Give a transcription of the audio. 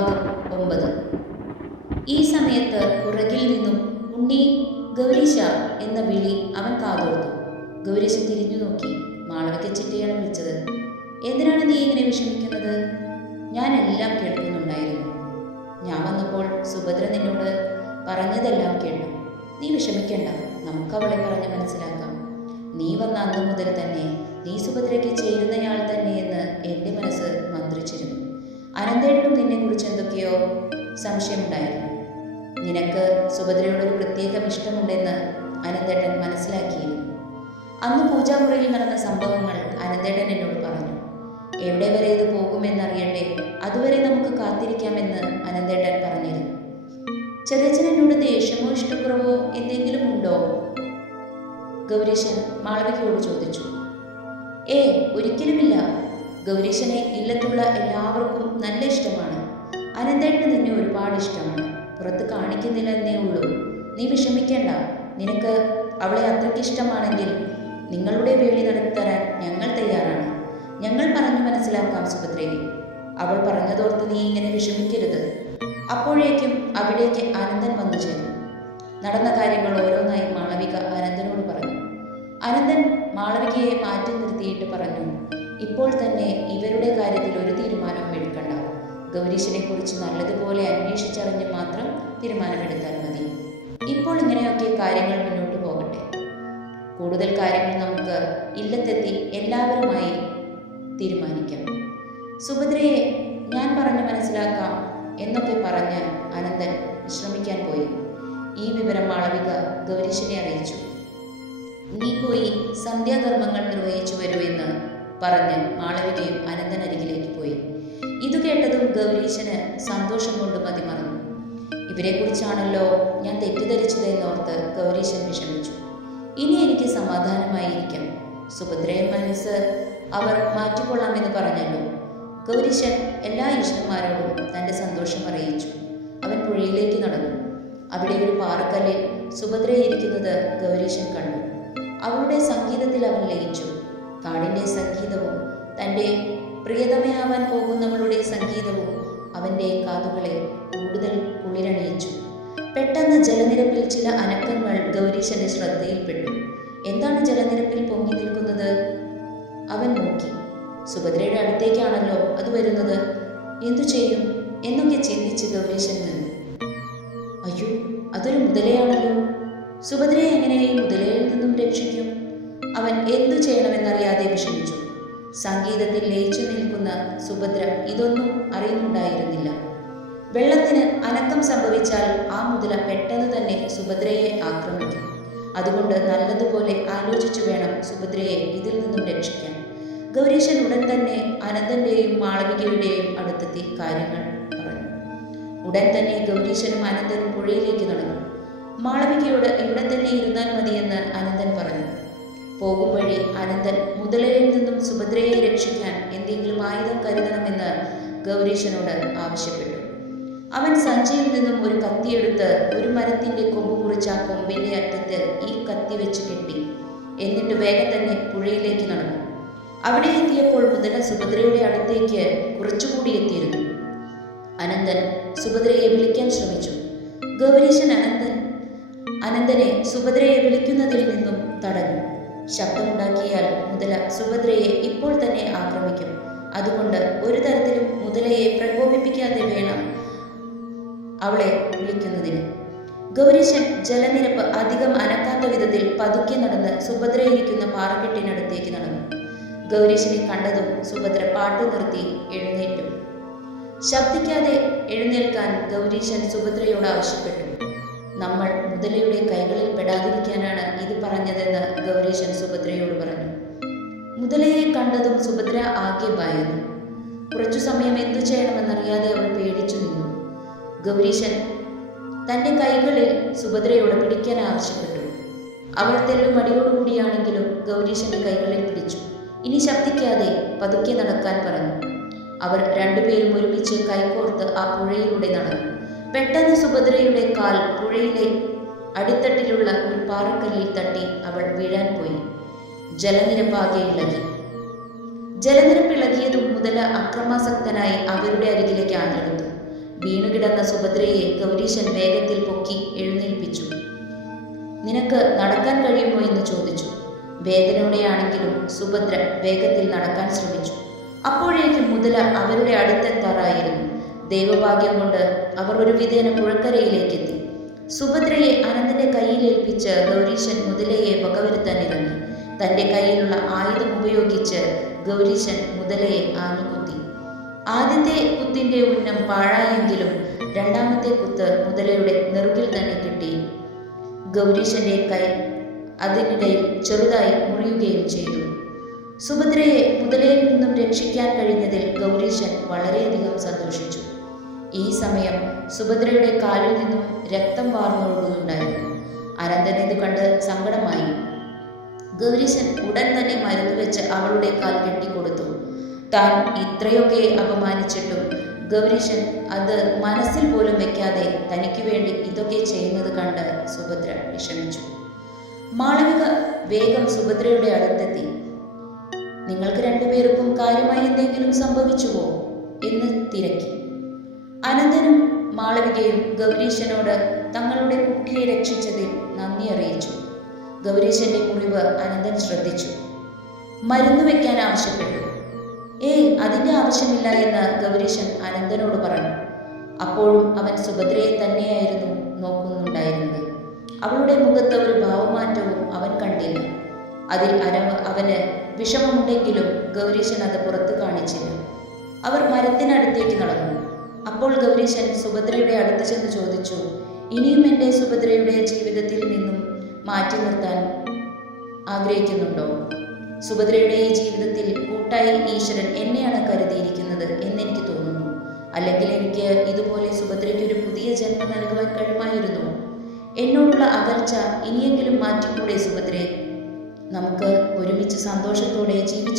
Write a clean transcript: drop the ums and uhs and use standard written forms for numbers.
ഭാഗം 9. ഈ സമയത്ത് പുറകിൽ നിന്നും ഉണ്ണി, ഗൗരീശ എന്ന വിളി അവൻ കാതോർത്തു. ഗൗരീശ തിരിഞ്ഞു നോക്കി. മാളവിക ചിറ്റയാണ് വിളിച്ചത്. എന്തിനാണ് നീ ഇങ്ങനെ വിഷമിക്കുന്നത്? ഞാൻ എല്ലാം കേൾക്കുന്നുണ്ടായിരുന്നു. ഞാൻ വന്നപ്പോൾ സുഭദ്ര നിന്നോട് പറഞ്ഞതെല്ലാം കേട്ടു. നീ വിഷമിക്കണ്ട, നമുക്ക് അവളെ പറഞ്ഞ് മനസ്സിലാക്കാം. നീ വന്ന അന്ന് മുതൽ തന്നെ നീ സുഭദ്രയ്ക്ക് ചേരുന്നയാൾ തന്നെയെന്ന് എൻ്റെ മനസ്സ് മന്ത്രിച്ചിരുന്നു. അനന്തേട്ടനും നിന്നെക്കുറിച്ച് എന്തൊക്കെയോ സംശയമുണ്ടായിരുന്നു. നിനക്ക് സുഭദ്രയോടൊരു പ്രത്യേകം ഇഷ്ടമുണ്ടെന്ന് അനന്തേട്ടൻ മനസ്സിലാക്കിയിരുന്നു. അന്ന് പൂജാമുറിയിൽ നടന്ന സംഭവങ്ങൾ അനന്തേട്ടൻ എന്നോട് പറഞ്ഞു. എവിടെ വരെ ഇത് പോകുമെന്നറിയട്ടെ, അതുവരെ നമുക്ക് കാത്തിരിക്കാമെന്ന് അനന്തേട്ടൻ പറഞ്ഞിരുന്നു. ചെറിയച്ഛൻ എന്നോട് ദേഷ്യമോ ഇഷ്ടക്കുറവോ എന്തെങ്കിലും ഉണ്ടോ? ഗൗരീശൻ മാളവികയോട് ചോദിച്ചു. ഒരിക്കലുമില്ല. ഗൗരീശനെ ഇല്ലത്തുള്ള എല്ലാവർക്കും നല്ല ഇഷ്ടമാണ്. അനന്തേട്ടന് നിന്നെ ഒരുപാട് ഇഷ്ടമാണ്. പുറത്ത് കാണിക്കുന്നില്ല എന്നേ ഉള്ളൂ. നീ വിഷമിക്കേണ്ട. നിനക്ക് അവളെ അത്രയ്ക്ക് ഇഷ്ടമാണെങ്കിൽ നിങ്ങളുടെ വേളി നടത്തിത്തരാൻ ഞങ്ങൾ തയ്യാറാണ്. ഞങ്ങൾ പറഞ്ഞു മനസ്സിലാക്കാം സുഭദ്രയെ. അവൾ പറഞ്ഞതോർത്ത് നീ ഇങ്ങനെ വിഷമിക്കരുത്. അപ്പോഴേക്കും അവിടേക്ക് അനന്തൻ വന്നു ചേർന്നു. നടന്ന കാര്യങ്ങൾ ഓരോന്നായി മാളവിക അനന്തനോട് പറഞ്ഞു. അനന്തൻ മാളവികയെ മാറ്റി നിർത്തിയിട്ട് പറഞ്ഞു, ഇപ്പോൾ തന്നെ ഇവരുടെ കാര്യത്തിൽ ഒരു തീരുമാനവും എടുക്കണ്ട. ഗൗരീശനെ കുറിച്ച് നല്ലതുപോലെ അന്വേഷിച്ചറിഞ്ഞ് മാത്രം തീരുമാനമെടുത്താൽ മതി. ഇപ്പോൾ ഇങ്ങനെയൊക്കെ കാര്യങ്ങൾ മുന്നോട്ട് പോകട്ടെ. കൂടുതൽ കാര്യങ്ങൾ നമുക്ക് ഇല്ലത്തെത്തി എല്ലാവരുമായി തീരുമാനിക്കാം. സുഭദ്രയെ ഞാൻ പറഞ്ഞു മനസ്സിലാക്കാം എന്നൊക്കെ പറഞ്ഞ് അനന്തൻ വിശ്രമിക്കാൻ പോയി. ഈ വിവരം മാളവിക ഗൗരീശനെ അറിയിച്ചു. നീ പോയി സന്ധ്യാകർമ്മങ്ങൾ നിർവഹിച്ചു വരൂ എന്ന് പറഞ്ഞ് മാളവികയും അനന്തൻ അരികിലേക്ക് പോയി. ഇത് കേട്ടതും ഗൗരീശന് സന്തോഷം കൊണ്ട് മതിമറന്നു. ഇവരെക്കുറിച്ചാണല്ലോ ഞാൻ തെറ്റിദ്ധരിച്ചതെന്നോർത്ത് ഗൗരീശൻ വിഷമിച്ചു. ഇനി എനിക്ക് സമാധാനമായിരിക്കാം. സുഭദ്രയെ മനസ്സ് അവർ മാറ്റിക്കൊള്ളാമെന്ന് പറഞ്ഞല്ലോ. ഗൗരീശൻ എല്ലാ ഈശ്വരന്മാരോടും തൻ്റെ സന്തോഷം അറിയിച്ചു. അവൻ പുഴയിലേക്ക് നടന്നു. അവിടെ ഒരു പാറക്കല്ലിൽ സുഭദ്രയെ ഇരിക്കുന്നത് ഗൗരീശൻ കണ്ടു. അവളുടെ സംഗീതത്തിൽ അവൻ ലയിച്ചു. കാടിൻ്റെ സംഗീതവും തൻ്റെ പ്രിയതമയാവാൻ പോകുന്നവളുടെ സംഗീതവും അവൻ്റെ കാതുകളെ കൂടുതൽ കുളിരണിയിച്ചു. പെട്ടെന്ന് ജലനിരപ്പിൽ ചില അനക്കങ്ങൾ ഗൗരീശന്റെ ശ്രദ്ധയിൽപ്പെട്ടു. എന്താണ് ജലനിരപ്പിൽ പൊങ്ങി നിൽക്കുന്നത്? അവൻ നോക്കി. സുഭദ്രയുടെ അടുത്തേക്കാണല്ലോ അത് വരുന്നത്. എന്തു ചെയ്യും എന്നൊക്കെ ചിന്തിച്ച് ഗൗരീശൻ നിന്നു. അയ്യോ, അതൊരു മുതലയാണല്ലോ. സുഭദ്രയെ എങ്ങനെ ഈ മുതലയിൽ നിന്നും രക്ഷിക്കും? അവൻ എന്തു ചെയ്യണമെന്നറിയാതെ വിഷമിച്ചു. സംഗീതത്തിൽ ലയിച്ചു നിൽക്കുന്ന സുഭദ്ര ഇതൊന്നും അറിയുന്നുണ്ടായിരുന്നില്ല. വെള്ളത്തിന് അനക്കം സംഭവിച്ചാൽ ആ മുതല പെട്ടെന്ന് തന്നെ സുഭദ്രയെ ആക്രമിക്കും. അതുകൊണ്ട് നല്ലതുപോലെ ആലോചിച്ചു വേണം സുഭദ്രയെ ഇതിൽ നിന്നും രക്ഷിക്കാൻ. ഗൗരീശൻ ഉടൻ തന്നെ അനന്തന്റെയും മാളവികയുടെയും അടുത്തെത്തി കാര്യങ്ങൾ പറഞ്ഞു. ഉടൻ തന്നെ ഗൗരീശനും അനന്തനും പുഴയിലേക്ക് നടന്നു. മാളവികയോട് ഇവിടെ തന്നെ ഇരുന്നാൽ മതിയെന്ന് അനന്തൻ പറഞ്ഞു. പോകും വഴി അനന്തൻ മുതലയിൽ നിന്നും സുഭദ്രയെ രക്ഷിക്കാൻ എന്തെങ്കിലും ആയുധം കരുതണമെന്ന് ഗൗരീശനോട് ആവശ്യപ്പെട്ടു. അവൻ സഞ്ചിയിൽ നിന്നും ഒരു കത്തിയെടുത്ത് ഒരു മരത്തിന്റെ കൊമ്പ് മുറിച്ച് ആ കൊമ്പിന്റെ അറ്റത്ത് ഈ കത്തി വെച്ച് കെട്ടി. എന്നിട്ട് വേഗം തന്നെ പുഴയിലേക്ക് നടന്നു. അവിടെ എത്തിയപ്പോൾ മുതല സുഭദ്രയുടെ അടുത്തേക്ക് കുറച്ചുകൂടി എത്തിയിരുന്നു. അനന്തൻ സുഭദ്രയെ വിളിക്കാൻ ശ്രമിച്ചു. ഗൗരീശൻ അനന്തനെ സുഭദ്രയെ വിളിക്കുന്നതിൽ നിന്നും തടഞ്ഞു. ശബ്ദമുണ്ടാക്കിയാൽ മുതല സുഭദ്രയെ ഇപ്പോൾ തന്നെ ആക്രമിക്കും. അതുകൊണ്ട് ഒരു തരത്തിലും മുതലയെ പ്രകോപിപ്പിക്കാതെ വേണം അവളെ വിളിക്കുന്നതിന്. ഗൗരീശൻ ജലനിരപ്പ് അധികം അനക്കാത്ത വിധത്തിൽ പതുക്കെ നടന്ന് സുഭദ്രയിരിക്കുന്ന പാറക്കെട്ടിനടുത്തേക്ക് നടന്നു. ഗൗരീശനെ കണ്ടതും സുഭദ്ര പാട്ടു നിർത്തി എഴുന്നേറ്റു. ശബ്ദിക്കാതെ എഴുന്നേൽക്കാൻ ഗൗരീശൻ സുഭദ്രയോട് ആവശ്യപ്പെട്ടു. നമ്മൾ മുതലയുടെ കൈകളിൽ പെടാതിരിക്കാനാണ് ഇത് പറഞ്ഞതെന്ന് ഗൗരീശൻ സുഭദ്രയോട് പറഞ്ഞു. മുതലയെ കണ്ടതും സുഭദ്ര ആകെ ഭയന്നു. കുറച്ചു സമയം എന്തു ചെയ്യണമെന്നറിയാതെ അവൾ പേടിച്ചു നിന്നു. ഗൗരീശൻ തൻ്റെ കൈകളിൽ സുഭദ്രയോട് പിടിക്കാൻ ആവശ്യപ്പെട്ടു. അവൾ തെല്ലും മടിയോടുകൂടിയാണെങ്കിലും ഗൗരീശന്റെ കൈകളിൽ പിടിച്ചു. ഇനി ശബ്ദിക്കാതെ പതുക്കെ നടക്കാൻ പറഞ്ഞു. അവർ രണ്ടുപേരും ഒരുമിച്ച് കൈകോർത്ത് ആ പുഴയിലൂടെ നടന്നു. പെട്ടെന്ന് സുഭദ്രയുടെ കാൽ പുഴയിലെ അടിത്തട്ടിലുള്ള ഒരു പാറക്കല്ലിൽ തട്ടി അവൾ വീഴാൻ പോയി. ജലനിരപ്പാകെ ഇളകി. ജലനിരപ്പ് ഇളകിയതും മുതല അക്രമാസക്തനായി അവരുടെ അരികിലേക്ക് ആഞ്ഞെടുത്തു. വീണുകിടന്ന സുഭദ്രയെ ഗൗരീശൻ വേഗത്തിൽ പൊക്കി എഴുന്നേൽപ്പിച്ചു. നിനക്ക് നടക്കാൻ കഴിയുമോ എന്ന് ചോദിച്ചു. വേദനയോടെയാണെങ്കിലും സുഭദ്ര വേഗത്തിൽ നടക്കാൻ ശ്രമിച്ചു. അപ്പോഴേക്കും മുതല അവരുടെ അടുത്തെത്താറായിരുന്നു. ദൈവഭാഗ്യം കൊണ്ട് അവർ ഒരു വിധേന പുഴക്കരയിലേക്കെത്തി. സുഭദ്രയെ അനന്തന്റെ കയ്യിലേൽപ്പിച്ച് ഗൗരീശൻ മുതലയെ വകവരുത്താൻ ഇറങ്ങി. തന്റെ കയ്യിലുള്ള ആയുധം ഉപയോഗിച്ച് ഗൗരീശൻ മുതലയെ ആഞ്ഞുകുത്തി. ആദ്യത്തെ കുത്തിന്റെ ഉന്നം പാഴായെങ്കിലും രണ്ടാമത്തെ കുത്ത് മുതലയുടെ നെറുകിൽ തന്നെ കിട്ടി. ഗൗരീശന്റെ കൈ അതിനിടയിൽ ചെറുതായി മുറിയുകയും ചെയ്തു. സുഭദ്രയെ മുതലയിൽ നിന്നും രക്ഷിക്കാൻ കഴിഞ്ഞതിൽ ഗൗരീശൻ വളരെയധികം സന്തോഷിച്ചു. ഈ സമയം സുഭദ്രയുടെ കാലിൽ നിന്നും രക്തം വാർന്നൊഴുകുന്നുണ്ടായിരുന്നു. അനന്തൻ ഇത് കണ്ട് സങ്കടമായി. ഗൗരീശൻ ഉടൻ തന്നെ മരുന്ന് വെച്ച് അവളുടെ കാൽ കെട്ടിക്കൊടുത്തു. താൻ ഇത്രയൊക്കെ അപമാനിച്ചിട്ടും ഗൗരീശൻ അത് മനസ്സിൽ പോലും വെക്കാതെ തനിക്ക് വേണ്ടി ഇതൊക്കെ ചെയ്യുന്നത് കണ്ട് സുഭദ്ര വിഷമിച്ചു. മാളവിക വേഗം സുഭദ്രയുടെ അടുത്തെത്തി. നിങ്ങൾക്ക് രണ്ടുപേർക്കും കാര്യമായി എന്തെങ്കിലും സംഭവിച്ചുവോ എന്ന് തിരക്കി. അനന്തനും മാളവികയും ഗൗരീശനോട് തങ്ങളുടെ കുട്ടിയെ രക്ഷിച്ചതിൽ നന്ദി അറിയിച്ചു. ഗൗരീശന്റെ മുറിവ് അനന്തൻ ശ്രദ്ധിച്ചു. മരുന്ന് വെക്കാൻ ആവശ്യപ്പെട്ടു. അതിന്റെ ആവശ്യമില്ല എന്ന് ഗൗരീശൻ അനന്തനോട് പറഞ്ഞു. അപ്പോഴും അവൻ സുഭദ്രയെ തന്നെയായിരുന്നു നോക്കുന്നുണ്ടായിരുന്നത്. അവളുടെ മുഖത്ത് ഒരു ഭാവമാറ്റവും അവൻ കണ്ടില്ല. അതിൽ അവന് വിഷമമുണ്ടെങ്കിലും ഗൗരീശൻ അത് പുറത്തു കാണിച്ചില്ല. അവർ മരത്തിനടുത്തേക്ക് നടന്നു. അപ്പോൾ ഗൗരീശൻ സുഭദ്രയുടെ അടുത്ത് ചെന്ന് ചോദിച്ചു, ഇനിയും എൻ്റെ സുഭദ്രയുടെ ജീവിതത്തിൽ നിന്നും മാറ്റി നിർത്താൻ ആഗ്രഹിക്കുന്നുണ്ടോ? സുഭദ്രയുടെ ഈ ജീവിതത്തിൽ കൂട്ടായി ഈശ്വരൻ എന്നെയാണ് കരുതിയിരിക്കുന്നത് എന്നെനിക്ക് തോന്നുന്നു. അല്ലെങ്കിൽ എനിക്ക് ഇതുപോലെ സുഭദ്രയ്ക്ക് ഒരു പുതിയ ജന്മം നൽകുവാൻ കഴിയുമായിരുന്നു. എന്നോടുള്ള അകൽച്ച ഇനിയെങ്കിലും മാറ്റിക്കൂടെ സുഭദ്രയെ? നമുക്ക് ഒരുമിച്ച് സന്തോഷത്തോടെ ജീവിച്ചു